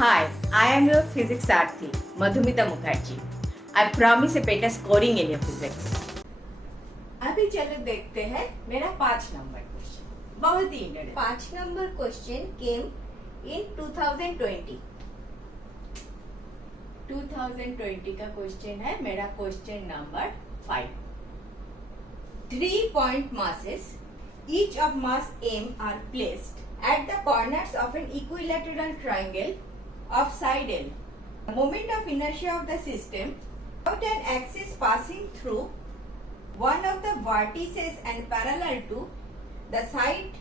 Hi, I am your physics Sarthi, Madhumita Mukherjee. I promise a better scoring in your physics. अभी चलो देखते हैं मेरा 5 number question, बहुत ही interesting. 5 number question came in 2020. 2020 का question है मेरा question number 5. 3 point masses, each of mass M are placed at the corners of an equilateral triangle of side L. The moment of inertia of the system about an axis passing through one of the vertices and parallel to the side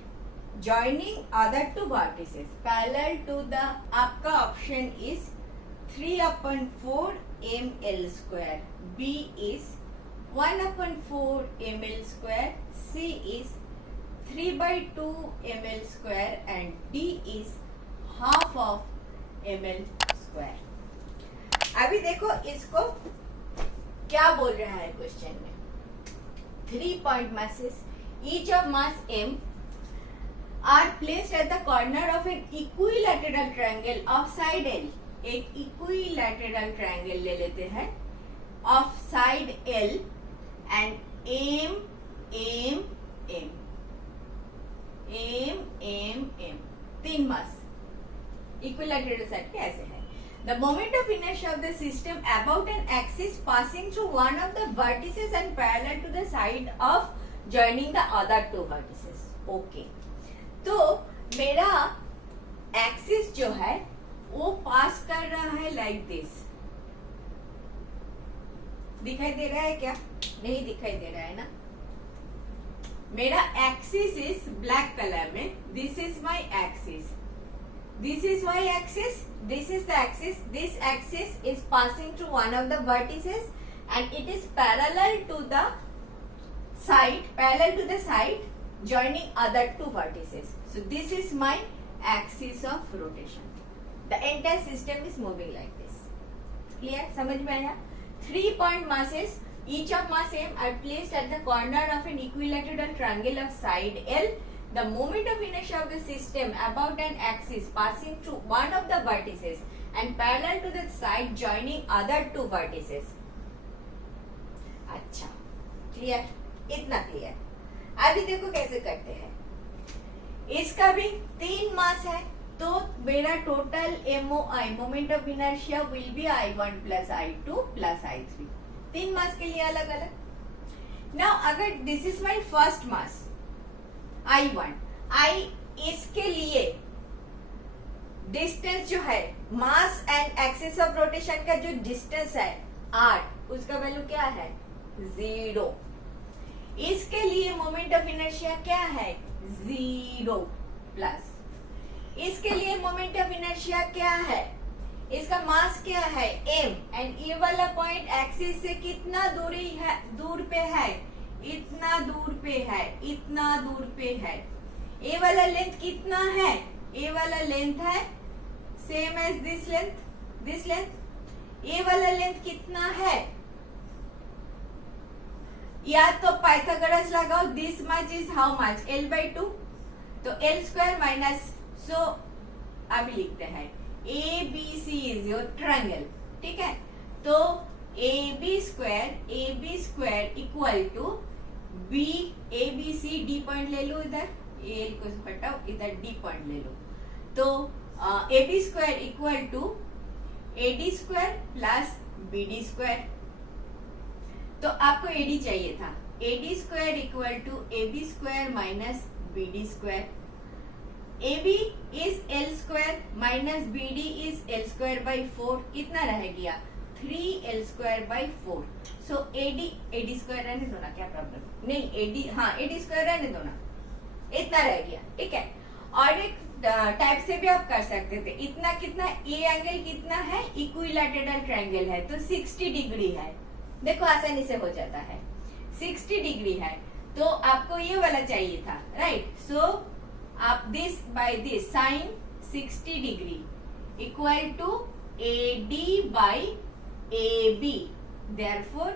joining other two vertices. Parallel to the आपका option is 3/4 ml square, B is 1/4 ml square, C is 3/2 ml square and D is half of ml square. अभी देखो इसको क्या बोल रहा है question में. 3 point masses, each of mass m are placed at the corner of an equilateral triangle of side L. एक equilateral triangle ले लेते हैं of side L and m m m m m m 3 mass equilateral side के ऐसे है. The moment of inertia of the system about an axis passing through one of the vertices and parallel to the side of joining the other two vertices. Okay. तो मेरा axis जो है वो पास कर रहा है लाइक दिस. दिखाई दे रहा है क्या? नहीं दिखाई दे रहा है ना. मेरा एक्सिस इज ब्लैक कलर में. This is my axis. This is y axis, this is the axis, this axis is passing through one of the vertices and it is parallel to the side joining other two vertices. So this is my axis of rotation. The entire system is moving like this. Clear? समझ में आया? 3 point masses, each of mass m are placed at the corner of an equilateral triangle of side L. The moment of inertia of the system about an axis passing through one of the vertices and parallel to the side joining other two vertices. अच्छा, clear? इतना clear. अभी देखो कैसे करते हैं. इसका भी 3 मास है तो मेरा total MOI moment of inertia will be I1 plus I2 plus I3. 3 मास के लिए अलग अलग. नाउ अगर this is my first mass I1, इसके लिए डिस्टेंस जो है mass and axis of rotation का जो डिस्टेंस है R, उसका वैल्यू क्या है? 0. इसके लिए मोमेंट ऑफ इनर्शिया क्या है? 0 प्लस. इसके लिए मोमेंट ऑफ इनर्शिया क्या है? इसका मास क्या है? m एंड ये वाला पॉइंट एक्सिस से कितना दूर पे है? इतना दूर पे है. इतना दूर पे है. ए वाला लेंथ कितना है? ए वाला लेंथ है सेम एज दिस लेंथ. ए वाला लेंथ कितना है? या तो पाइथागोरस लगाओ. This much is how much? L/2. तो L स्क्वायर माइनस. सो अभी लिखते हैं ABC इज योर ट्रायंगल. ठीक है. तो AB square equal to B ABC D point ले लो. इधर A को हटाओ, इधर D पॉइंट ले लो. तो AB square equal to AD square plus BD square. तो आपको AD चाहिए था. AD square equal to AB square minus BD square. AB is L square minus BD is L square by 4. कितना रह गया? 3L square by 4. So AD square रहने दो ना, क्या प्रॉब्लम? नहीं AD स्क्वायर रहने दो ना. इतना रह गया. ठीक है. और एक टाइप से भी आप कर सकते थे. इतना कितना ए एंगल कितना है? इक्विलैटरल ट्रायंगल है तो 60 डिग्री है. देखो आसानी से हो जाता है. 60 डिग्री है तो आपको ये वाला चाहिए था. राइट. सो आप this by this sine 60 degree equal to AD by AB. Therefore,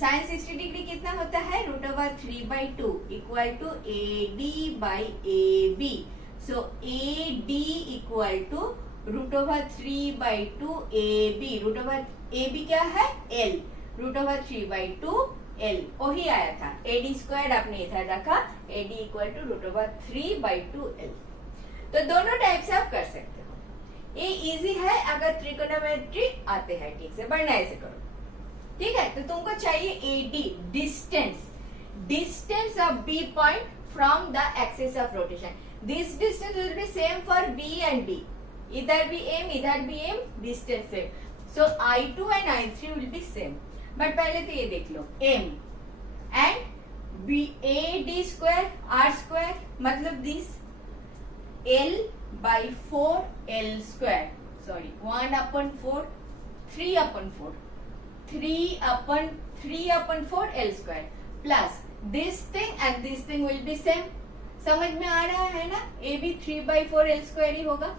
sin 60 degree कितना होता है? √3/2 equal to AD by AB. So AD equal to √3/2 AB, √AB क्या है L, √3/2 L वही आया था। AD² आपने इधर रखा, AD इक्वल टू √3/2 L। तो दोनों टाइप से आप कर सकते हो। ये इजी है अगर त्रिकोणोमेट्री आते हैं ठीक से, वरना ऐसे करो। ठीक है, तो तुमको चाहिए AD distance of B point from the axis of rotation. This distance will be same for B and B, इधर भी M इधर भी M, distance same, so I2 and I3 will be same. But पहले तो ये देख लो M and B AD² R² मतलब this L/4 L², sorry 1/4 3/4 3/4 L² plus this thing and this thing will be same. समझ में आ रहा है ना, AB 3/4 L² ही होगा।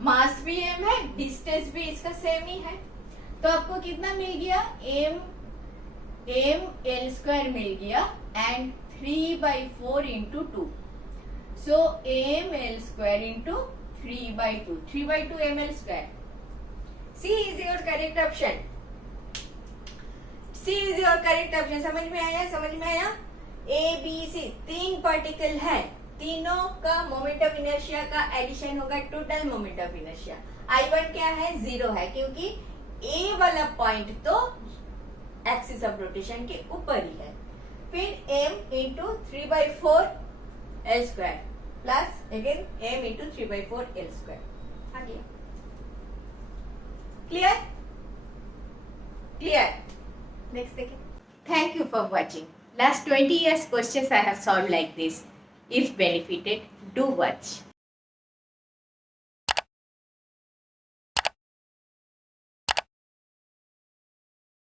मास भी M है, डिस्टेंस भी इसका सेम ही है, तो आपको कितना मिल गया M L² मिल गया and 3/4 into 2, so M L² into 3/2, 3/2 M L²। C is your correct option, C is your correct option। समझ में आया? A B C तीन पार्टिकल है, तीनों का मोमेंट ऑफ इनर्शिया का एडिशन होगा, total moment of inertia. I1 क्या है 0 है, क्योंकि A वाला पॉइंट तो एक्सिस ऑफ रोटेशन के ऊपर ही है। फिर M into 3/4 L² plus again M into 3/4 L² आ गया। क्लियर? नेक्स्ट देखिए। Thank you for watching. Last 20 years questions I have solved like this. If benefited, do watch.